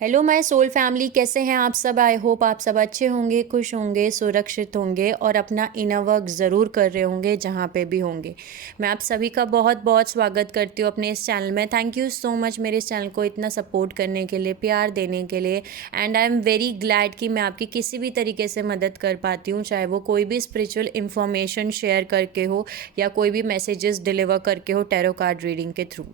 Hello my soul family, कैसे हैं आप सब। आई होप आप सब अच्छे होंगे, खुश होंगे, सुरक्षित होंगे और अपना इनर वर्क ज़रूर कर रहे होंगे जहाँ पे भी होंगे। मैं आप सभी का बहुत बहुत स्वागत करती हूँ अपने इस चैनल में। थैंक यू सो मच मेरे इस चैनल को इतना सपोर्ट करने के लिए, प्यार देने के लिए। And I am very glad कि मैं आपकी किसी भी तरीके से मदद कर पाती हूँ, चाहे वो कोई भी स्पिरिचुअल इन्फॉर्मेशन शेयर करके हो या कोई भी मैसेजेस डिलीवर करके हो टैरो कार्ड रीडिंग के थ्रू।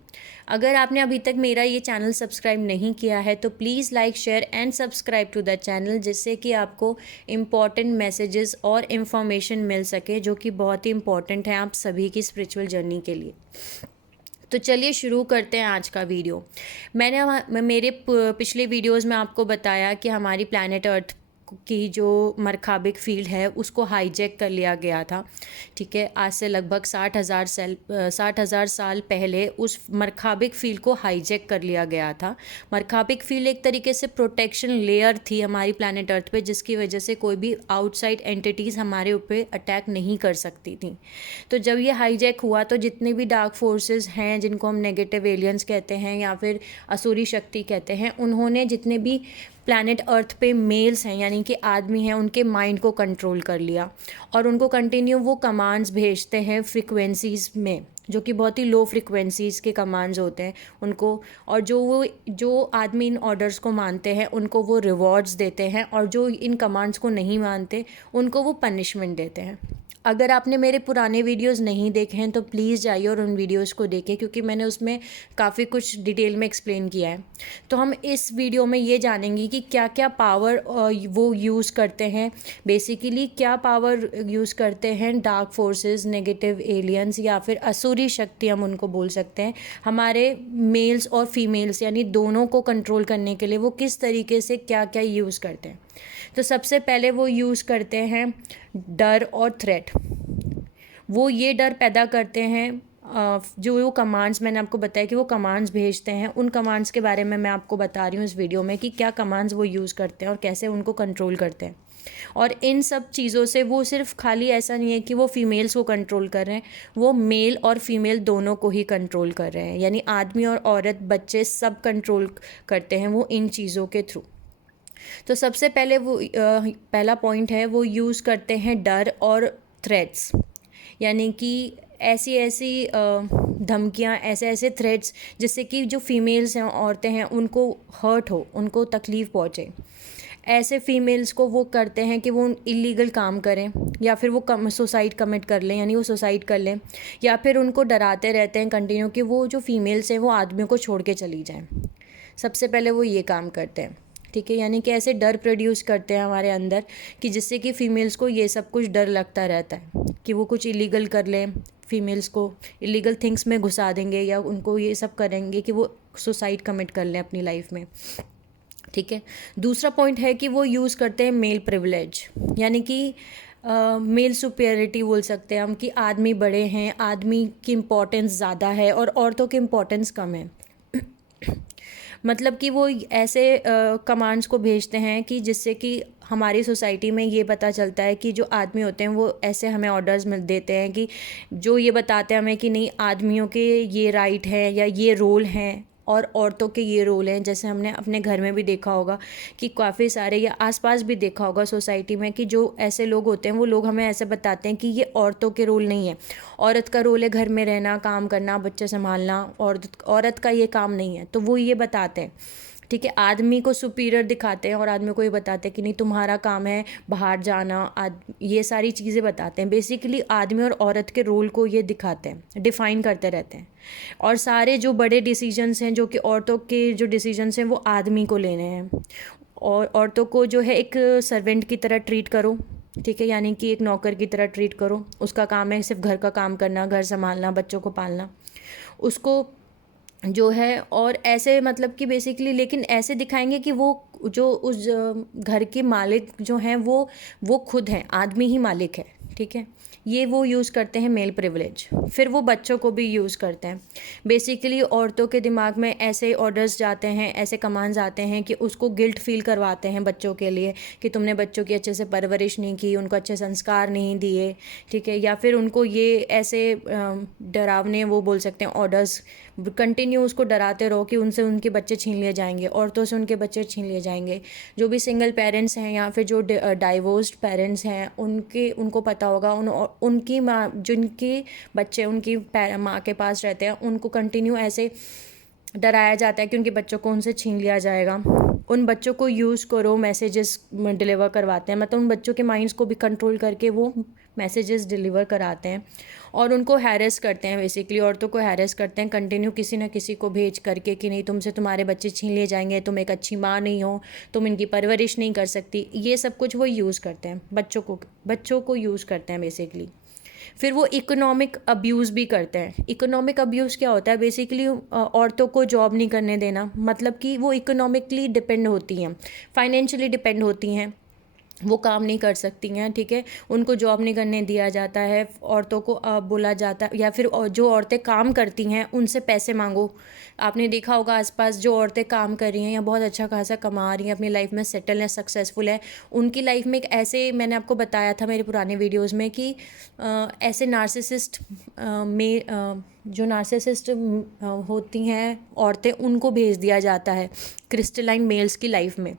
अगर आपने अभी तक मेरा ये चैनल सब्सक्राइब नहीं किया है तो please like, share and subscribe to the channel, जिससे कि आपको इम्पॉर्टेंट मैसेजेस और इन्फॉर्मेशन मिल सके जो कि बहुत ही इम्पॉर्टेंट है आप सभी की स्पिरिचुअल जर्नी के लिए। तो चलिए शुरू करते हैं आज का वीडियो। मैंने मेरे पिछले वीडियोस में आपको बताया कि हमारी प्लैनेट अर्थ की जो मरखाबिक फील्ड है उसको हाईजैक कर लिया गया था। ठीक है, आज से लगभग 60,000 साल पहले उस मरखाबिक फील्ड को हाईजैक कर लिया गया था। मरखाबिक फील्ड एक तरीके से प्रोटेक्शन लेयर थी हमारी प्लैनेट अर्थ पे, जिसकी वजह से कोई भी आउटसाइड एंटिटीज़ हमारे ऊपर अटैक नहीं कर सकती थी। तो जब ये हाईजैक हुआ तो जितने भी डार्क फोर्सेस हैं, जिनको हम नेगेटिव एलियंस कहते हैं या फिर असुरी शक्ति कहते हैं, उन्होंने जितने भी प्लैनेट अर्थ पे मेल्स हैं यानी कि आदमी हैं, उनके माइंड को कंट्रोल कर लिया और उनको कंटिन्यू वो कमांड्स भेजते हैं फ्रिक्वेंसीज़ में, जो कि बहुत ही लो फ्रिक्वेंसीज़ के कमांड्स होते हैं उनको। और जो आदमी इन ऑर्डर्स को मानते हैं उनको वो रिवॉर्ड्स देते हैं, और जो इन कमांड्स को नहीं मानते उनको वो पनिशमेंट देते हैं। अगर आपने मेरे पुराने वीडियोस नहीं देखे हैं तो प्लीज़ जाइए और उन वीडियोस को देखें, क्योंकि मैंने उसमें काफ़ी कुछ डिटेल में एक्सप्लेन किया है। तो हम इस वीडियो में ये जानेंगे कि क्या क्या पावर वो यूज़ करते हैं। बेसिकली क्या पावर यूज़ करते हैं डार्क फोर्सेस, नेगेटिव एलियंस या फिर असुरी शक्ति हम उनको बोल सकते हैं, हमारे मेल्स और फीमेल्स यानी दोनों को कंट्रोल करने के लिए वो किस तरीके से क्या क्या यूज़ करते हैं। तो सबसे पहले वो यूज़ करते हैं डर और थ्रेट। वो ये डर पैदा करते हैं, जो वो कमांड्स मैंने आपको बताया कि वो कमांड्स भेजते हैं, उन कमांड्स के बारे में मैं आपको बता रही हूँ इस वीडियो में कि क्या कमांड्स वो यूज़ करते हैं और कैसे उनको कंट्रोल करते हैं। और इन सब चीज़ों से वो सिर्फ खाली ऐसा नहीं है कि वो फीमेल्स को कंट्रोल कर रहे हैं, वो मेल और फीमेल दोनों को ही कंट्रोल कर रहे हैं, यानी आदमी और औरत, बच्चे सब कंट्रोल करते हैं वो इन चीज़ों के थ्रू। तो सबसे पहले वो पहला पॉइंट है, वो यूज़ करते हैं डर और थ्रेट्स, यानी कि ऐसी ऐसी धमकियाँ, ऐसे ऐसे थ्रेट्स जिससे कि जो फीमेल्स हैं, औरतें हैं, उनको हर्ट हो, उनको तकलीफ़ पहुँचे। ऐसे फीमेल्स को वो करते हैं कि वो इलीगल काम करें या फिर वो सुसाइड कमिट कर लें, यानी वो सुसाइड कर लें, या फिर उनको डराते रहते हैं कंटिन्यू कि वो जो फीमेल्स हैं वो आदमियों को छोड़ के चली जाएं। सबसे पहले वो ये काम करते हैं। ठीक है, यानी कि ऐसे डर प्रोड्यूस करते हैं हमारे अंदर कि जिससे कि फ़ीमेल्स को ये सब कुछ डर लगता रहता है कि वो कुछ इलीगल कर लें, फीमेल्स को इलीगल थिंग्स में घुसा देंगे या उनको ये सब करेंगे कि वो सुसाइड कमिट कर लें अपनी लाइफ में। ठीक है, दूसरा पॉइंट है कि वो यूज़ करते हैं मेल प्रिविलेज, यानी कि मेल सुपेरिटी बोल सकते हैं हम, कि आदमी बड़े हैं, आदमी की इम्पोर्टेंस ज़्यादा है और औरतों की इम्पोर्टेंस कम है। मतलब कि वो ऐसे कमांड्स को भेजते हैं कि जिससे कि हमारी सोसाइटी में ये पता चलता है कि जो आदमी होते हैं वो ऐसे हमें ऑर्डर्स मिल देते हैं कि जो ये बताते हैं हमें कि नहीं, आदमियों के ये राइट है या ये रोल हैं और औरतों के ये रोल हैं। जैसे हमने अपने घर में भी देखा होगा कि काफ़ी सारे, या आसपास भी देखा होगा सोसाइटी में, कि जो ऐसे लोग होते हैं वो लोग हमें ऐसे बताते हैं कि ये औरतों के रोल नहीं है, औरत का रोल है घर में रहना, काम करना, बच्चे संभालना, औरत का ये काम नहीं है। तो वो ये बताते हैं। ठीक है, आदमी को सुपीरियर दिखाते हैं और आदमी को ये बताते हैं कि नहीं, तुम्हारा काम है बाहर जाना, ये सारी चीज़ें बताते हैं। बेसिकली आदमी और औरत के रोल को ये दिखाते हैं, डिफ़ाइन करते रहते हैं। और सारे जो बड़े डिसीजंस हैं, जो कि औरतों के जो डिसीजंस हैं, वो आदमी को लेने हैं। और औरतों को जो है एक सर्वेंट की तरह ट्रीट करो। ठीक है, यानी कि एक नौकर की तरह ट्रीट करो। उसका काम है सिर्फ घर का काम करना, घर संभालना, बच्चों को पालना, उसको जो है। और ऐसे मतलब कि बेसिकली, लेकिन ऐसे दिखाएंगे कि वो जो उस घर के मालिक जो हैं वो खुद हैं, आदमी ही मालिक है। ठीक है, ये वो यूज़ करते हैं मेल प्रिविलेज। फिर वो बच्चों को भी यूज़ करते हैं। बेसिकली औरतों के दिमाग में ऐसे ऑर्डर्स जाते हैं, ऐसे कमांड्स आते हैं कि उसको गिल्ट फील करवाते हैं बच्चों के लिए कि तुमने बच्चों की अच्छे से परवरिश नहीं की, उनको अच्छे संस्कार नहीं दिए। ठीक है, या फिर उनको ये ऐसे डरावने, वो बोल सकते हैं, ऑर्डर्स कंटिन्यू उसको डराते रहो कि उनसे उनके बच्चे छीन लिए जाएंगे, औरतों से उनके बच्चे छीन लिए जाएंगे। जो भी सिंगल पेरेंट्स हैं या फिर जो डाइवोर्स्ड पेरेंट्स हैं, उनको पता होगा, उनकी माँ, जिनके बच्चे उनकी माँ के पास रहते हैं, उनको कंटिन्यू ऐसे डराया जाता है कि उनके बच्चों को उनसे छीन लिया जाएगा। उन बच्चों को यूज़ करो, मैसेजेस डिलीवर करवाते हैं, मतलब उन बच्चों के माइंड्स को भी कंट्रोल करके वो मैसेजेस डिलीवर कराते हैं और उनको हैरेस करते हैं, बेसिकली औरतों को हैरेस करते हैं कंटिन्यू किसी ना किसी को भेज करके कि नहीं, तुमसे तुम्हारे बच्चे छीन लिए जाएंगे, तुम एक अच्छी माँ नहीं हो, तुम इनकी परवरिश नहीं कर सकती। ये सब कुछ वो यूज़ करते हैं, बच्चों को यूज़ करते हैं बेसिकली। फिर वो इकोनॉमिक अब्यूज़ भी करते हैं। इकोनॉमिक अब्यूज़ क्या होता है? बेसिकली औरतों को जॉब नहीं करने देना, मतलब कि वो इकोनॉमिकली डिपेंड होती हैं, फाइनेंशियली डिपेंड होती हैं, वो काम नहीं कर सकती हैं, ठीक है, उनको जॉब नहीं करने दिया जाता है। औरतों को बोला जाता है, या फिर जो औरतें काम करती हैं उनसे पैसे मांगो। आपने देखा होगा आसपास जो औरतें काम कर रही हैं या बहुत अच्छा खासा कमा रही हैं, अपनी लाइफ में सेटल है, सक्सेसफुल है, उनकी लाइफ में एक ऐसे, मैंने आपको बताया था मेरे पुराने वीडियोज़ में कि ऐसे नार्सिसिस्ट में जो नार्सिसिस्ट होती हैं औरतें, उनको भेज दिया जाता है क्रिस्टलाइन मेल्स की लाइफ में।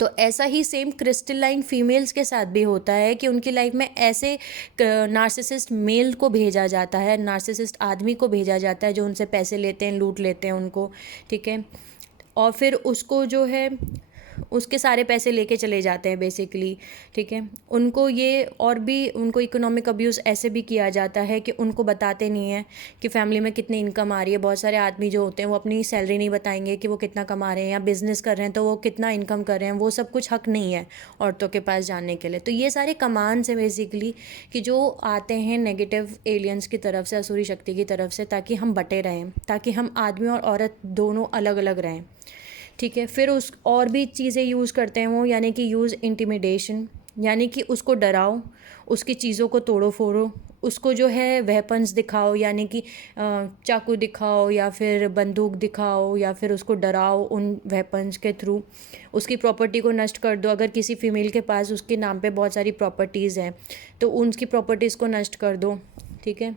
तो ऐसा ही सेम क्रिस्टलाइन फीमेल्स के साथ भी होता है कि उनकी लाइफ में ऐसे नार्सिसिस्ट मेल को भेजा जाता है, नार्सिसिस्ट आदमी को भेजा जाता है जो उनसे पैसे लेते हैं, लूट लेते हैं उनको, ठीक है, और फिर उसको जो है उसके सारे पैसे लेके चले जाते हैं बेसिकली, ठीक है। उनको ये और भी उनको इकोनॉमिक अब्यूज़ ऐसे भी किया जाता है कि उनको बताते नहीं हैं कि फैमिली में कितनी इनकम आ रही है। बहुत सारे आदमी जो होते हैं वो अपनी सैलरी नहीं बताएंगे कि वो कितना कमा रहे हैं, या बिज़नेस कर रहे हैं तो वो कितना इनकम कर रहे हैं, वो सब कुछ हक नहीं है औरतों के पास जानने के लिए। तो ये सारे कमांड्स हैं बेसिकली कि जो आते हैं नेगेटिव एलियंस की तरफ से, असुरी शक्ति की तरफ से, ताकि हम बटे रहें, ताकि हम आदमी और औरत दोनों अलग अलग रहें, ठीक है। फिर उस और भी चीज़ें यूज़ करते हैं वो, यानी कि यूज़ इंटिमिडेशन, यानी कि उसको डराओ, उसकी चीज़ों को तोड़ो फोड़ो, उसको जो है वेपन्स दिखाओ, यानी कि चाकू दिखाओ या फिर बंदूक दिखाओ, या फिर उसको डराओ उन वेपन्स के थ्रू। उसकी प्रॉपर्टी को नष्ट कर दो। अगर किसी फीमेल के पास उसके नाम पे बहुत सारी प्रॉपर्टीज़ हैं तो उनकी प्रॉपर्टीज़ को नष्ट कर दो, ठीक है।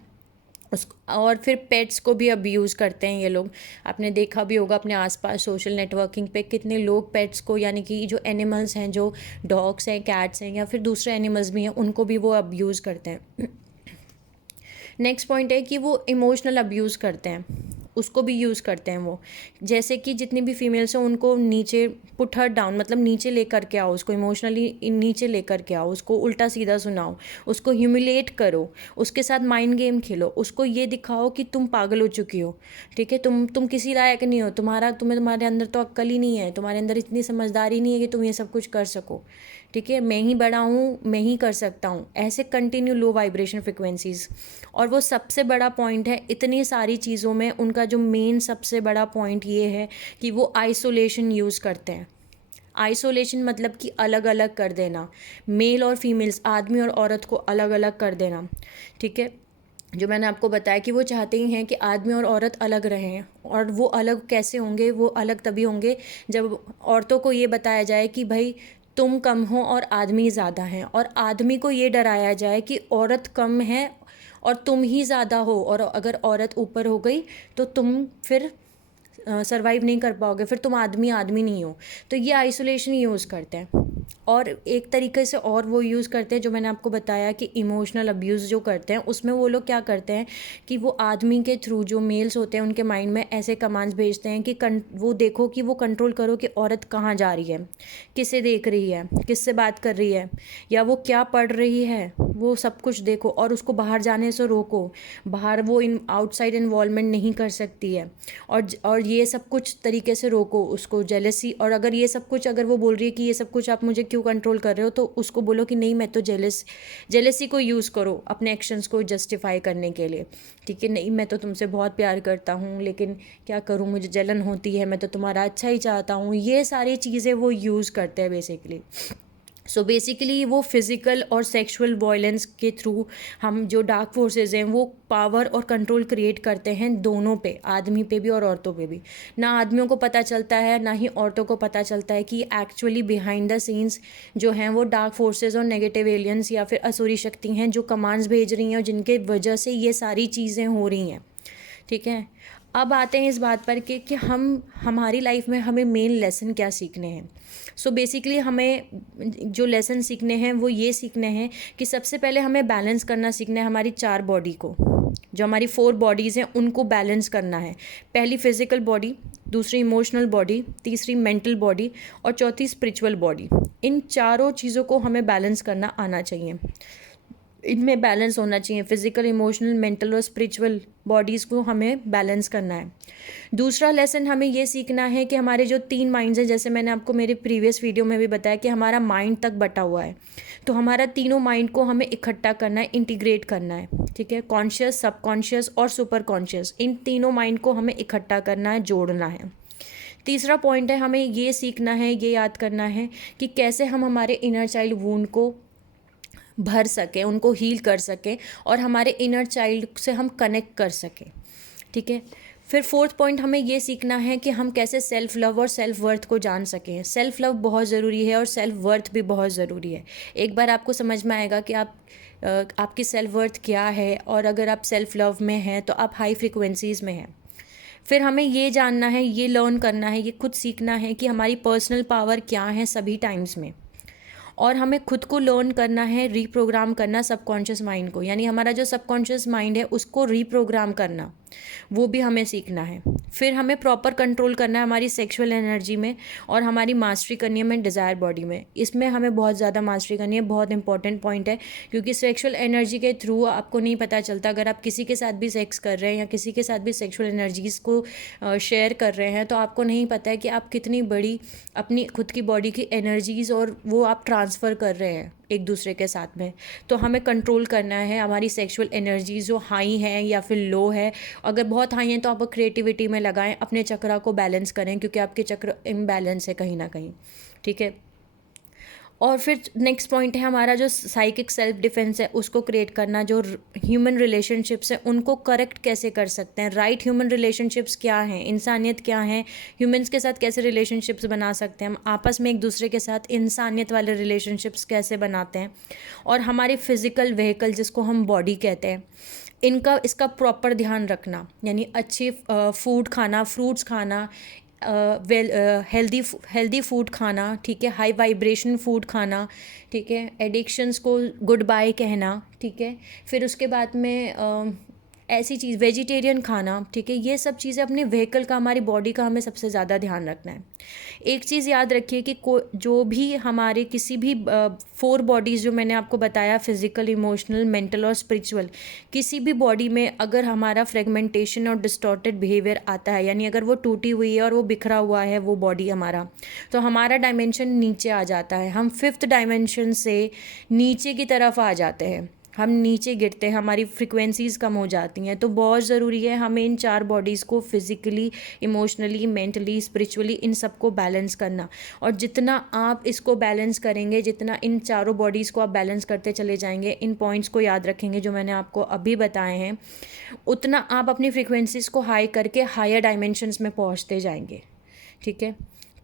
और फिर पेट्स को भी अब्यूज़ करते हैं ये लोग। आपने देखा भी होगा अपने आसपास सोशल नेटवर्किंग पे कितने लोग पेट्स को, यानी कि जो एनिमल्स हैं, जो डॉग्स हैं, कैट्स हैं या फिर दूसरे एनिमल्स भी हैं, उनको भी वो अब्यूज़ करते हैं। नेक्स्ट पॉइंट है कि वो इमोशनल अब्यूज़ करते हैं, उसको भी यूज़ करते हैं वो। जैसे कि जितनी भी फीमेल्स हैं उनको नीचे, पुट हर डाउन, मतलब नीचे लेकर के आओ, उसको इमोशनली नीचे लेकर के आओ, उसको उल्टा सीधा सुनाओ, उसको ह्यूमिलेट करो, उसके साथ माइंड गेम खेलो, उसको ये दिखाओ कि तुम पागल हो चुकी हो, ठीक है, तुम किसी लायक नहीं हो, तुम्हारे अंदर तो अक्ल ही नहीं है, तुम्हारे अंदर इतनी समझदारी नहीं है कि तुम ये सब कुछ कर सको, ठीक है, मैं ही बड़ा हूँ, मैं ही कर सकता हूँ, ऐसे कंटिन्यू लो वाइब्रेशन फ्रिक्वेंसीज। और वो सबसे बड़ा पॉइंट है इतनी सारी चीज़ों में, उनका जो मेन सबसे बड़ा पॉइंट ये है कि वो आइसोलेशन यूज़ करते हैं। आइसोलेशन मतलब कि अलग अलग कर देना, मेल और फीमेल्स, आदमी और औरत को अलग अलग कर देना, ठीक है। जो मैंने आपको बताया कि वो चाहते ही हैं कि आदमी और औरत अलग रहें, और वो अलग कैसे होंगे? वो अलग तभी होंगे जब औरतों को ये बताया जाए कि भाई तुम कम हो और आदमी ज़्यादा हैं, और आदमी को ये डराया जाए कि औरत कम है और तुम ही ज़्यादा हो, और अगर औरत ऊपर हो गई तो तुम फिर सर्वाइव नहीं कर पाओगे, फिर तुम आदमी आदमी नहीं हो। तो ये आइसोलेशन यूज़ करते हैं। और एक तरीके से और वो यूज़ करते हैं जो मैंने आपको बताया कि इमोशनल अब्यूज़ जो करते हैं, उसमें वो लोग क्या करते हैं कि वो आदमी के थ्रू, जो मेल्स होते हैं उनके माइंड में ऐसे कमांड्स भेजते हैं कि वो देखो, कि वो कंट्रोल करो कि औरत कहाँ जा रही है, किसे देख रही है, किससे बात कर रही है, या वो क्या पढ़ रही है, वो सब कुछ देखो, और उसको बाहर जाने से रोको, बाहर वो आउटसाइड इन्वॉल्वमेंट नहीं कर सकती है, और ये सब कुछ तरीके से रोको उसको, जेलसी। और अगर ये सब कुछ, अगर वो बोल रही है कि ये सब कुछ आप मुझे क्यों कंट्रोल कर रहे हो, तो उसको बोलो कि नहीं, मैं तो जेलसी को यूज़ करो अपने एक्शंस को जस्टिफाई करने के लिए, ठीक है। नहीं, मैं तो तुमसे बहुत प्यार करता हूँ, लेकिन क्या करूँ, मुझे जलन होती है, मैं तो तुम्हारा अच्छा ही चाहता हूँ। ये सारी चीज़ें वो यूज़ करते हैं बेसिकली। सो बेसिकली वो फिज़िकल और सेक्सुअल वायलेंस के थ्रू हम, जो डार्क फोर्सेस हैं, वो पावर और कंट्रोल क्रिएट करते हैं दोनों पे, आदमी पे भी और औरतों पे भी। ना आदमियों को पता चलता है, ना ही औरतों को पता चलता है कि एक्चुअली बिहाइंड द सीन्स जो हैं वो डार्क फोर्सेस और नेगेटिव एलियंस या फिर असुरी शक्ति हैं जो कमांड्स भेज रही हैं, और जिनके वजह से ये सारी चीज़ें हो रही हैं, ठीक है। अब आते हैं इस बात पर कि हम हमारी लाइफ में हमें मेन लेसन क्या सीखने हैं। सो बेसिकली हमें जो लेसन सीखने हैं वो ये सीखने हैं कि सबसे पहले हमें बैलेंस करना सीखना है हमारी 4 बॉडी को। जो हमारी 4 बॉडीज़ हैं उनको बैलेंस करना है। पहली फिजिकल बॉडी, दूसरी इमोशनल बॉडी, तीसरी मेंटल बॉडी और चौथी स्पिरिचुअल बॉडी। इन चारों चीज़ों को हमें बैलेंस करना आना चाहिए। इनमें बैलेंस होना चाहिए, फिजिकल, इमोशनल, मेंटल और स्पिरिचुअल बॉडीज़ को हमें बैलेंस करना है। दूसरा लेसन हमें ये सीखना है कि हमारे जो 3 माइंड्स हैं, जैसे मैंने आपको मेरे प्रीवियस वीडियो में भी बताया कि हमारा माइंड तक बटा हुआ है, तो हमारा तीनों माइंड को हमें इकट्ठा करना है, इंटीग्रेट करना है। ठीक है, कॉन्शियस, सबकॉन्शियस और सुपर कॉन्शियस, इन तीनों माइंड को हमें इकट्ठा करना है, जोड़ना है। तीसरा पॉइंट है, हमें ये सीखना है, ये याद करना है कि कैसे हम हमारे इनर चाइल्ड वूंड को भर सकें, उनको हील कर सकें और हमारे इनर चाइल्ड से हम कनेक्ट कर सकें। ठीक है, फिर फोर्थ पॉइंट हमें ये सीखना है कि हम कैसे सेल्फ लव और सेल्फ वर्थ को जान सकें। सेल्फ लव बहुत ज़रूरी है और सेल्फ वर्थ भी बहुत ज़रूरी है। एक बार आपको समझ में आएगा कि आपकी सेल्फ वर्थ क्या है, और अगर आप सेल्फ लव में हैं तो आप हाई फ्रिक्वेंसीज़ में हैं। फिर हमें ये जानना है, ये लर्न करना है, ये खुद सीखना है कि हमारी पर्सनल पावर क्या है सभी टाइम्स में। और हमें खुद को लर्न करना है, रीप्रोग्राम करना सबकॉन्शियस माइंड को, यानी हमारा जो सबकॉन्शियस माइंड है उसको रीप्रोग्राम करना, वो भी हमें सीखना है। फिर हमें प्रॉपर कंट्रोल करना है हमारी सेक्सुअल एनर्जी में, और हमारी मास्टरी करनी है हमें डिज़ायर बॉडी में। इसमें हमें बहुत ज़्यादा मास्टरी करनी है, बहुत इंपॉर्टेंट पॉइंट है, क्योंकि सेक्सुअल एनर्जी के थ्रू आपको नहीं पता चलता, अगर आप किसी के साथ भी सेक्स कर रहे हैं या किसी के साथ भी सेक्सुअल एनर्जीज़ को शेयर कर रहे हैं, तो आपको नहीं पता है कि आप कितनी बड़ी अपनी खुद की बॉडी की एनर्जीज़ और वो आप ट्रांसफ़र कर रहे हैं एक दूसरे के साथ में। तो हमें कंट्रोल करना है हमारी सेक्सुअल एनर्जीज जो हाई हैं या फिर लो है। अगर बहुत हाई हैं तो आप क्रिएटिविटी में लगाएं, अपने चक्रा को बैलेंस करें, क्योंकि आपके चक्र इम्बैलेंस है कहीं ना कहीं। ठीक है, और फिर नेक्स्ट पॉइंट है हमारा जो साइकिक सेल्फ डिफेंस है उसको क्रिएट करना। जो ह्यूमन रिलेशनशिप्स हैं उनको करेक्ट कैसे कर सकते हैं, राइट ह्यूमन रिलेशनशिप्स क्या हैं, इंसानियत क्या है, ह्यूमंस के साथ कैसे रिलेशनशिप्स बना सकते हैं, हम आपस में एक दूसरे के साथ इंसानियत वाले रिलेशनशिप्स कैसे बनाते हैं, और हमारी फिज़िकल व्हीकल जिसको हम बॉडी कहते हैं इसका प्रॉपर ध्यान रखना, यानी अच्छी फूड खाना, फ्रूट्स खाना, हेल्दी फूड खाना। ठीक है, हाई वाइब्रेशन फूड खाना। ठीक है, एडिक्शंस को गुड बाय कहना। ठीक है, फिर उसके बाद में ऐसी चीज़ वेजिटेरियन खाना। ठीक है, ये सब चीज़ें अपने व्हीकल का, हमारी बॉडी का हमें सबसे ज़्यादा ध्यान रखना है। एक चीज़ याद रखिए कि जो भी हमारे किसी भी 4 बॉडीज़ जो मैंने आपको बताया, फिजिकल, इमोशनल, मेंटल और स्पिरिचुअल, किसी भी बॉडी में अगर हमारा फ्रेगमेंटेशन और डिस्टॉर्टेड बिहेवियर आता है, यानी अगर वो टूटी हुई है और वो बिखरा हुआ है वो बॉडी हमारा, तो हमारा डायमेंशन नीचे आ जाता है, हम 5th डायमेंशन से नीचे की तरफ आ जाते हैं, हम नीचे गिरते हैं, हमारी फ्रिक्वेंसीज़ कम हो जाती हैं। तो बहुत ज़रूरी है हमें इन 4 बॉडीज़ को फिज़िकली, इमोशनली, मेंटली, स्पिरिचुअली इन सब को बैलेंस करना। और जितना आप इसको बैलेंस करेंगे, जितना इन चारों बॉडीज़ को आप बैलेंस करते चले जाएंगे, इन पॉइंट्स को याद रखेंगे जो मैंने आपको अभी बताए हैं, उतना आप अपनी फ्रिक्वेंसीज़ को हाई करके हायर डायमेंशंस में पहुँचते जाएंगे। ठीक है,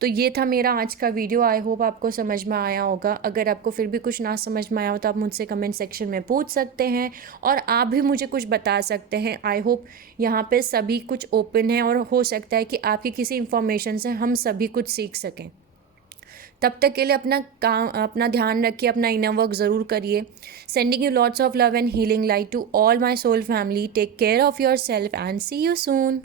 तो ये था मेरा आज का वीडियो। आई होप आपको समझ में आया होगा। अगर आपको फिर भी कुछ ना समझ में आया हो तो आप मुझसे कमेंट सेक्शन में पूछ सकते हैं, और आप भी मुझे कुछ बता सकते हैं। आई होप यहाँ पे सभी कुछ ओपन है, और हो सकता है कि आपकी किसी इन्फॉर्मेशन से हम सभी कुछ सीख सकें। तब तक के लिए अपना ध्यान रखिए, अपना इनर वर्क ज़रूर करिए। Sending you lots of love and healing light to all my soul family. Take care of yourself and see you soon.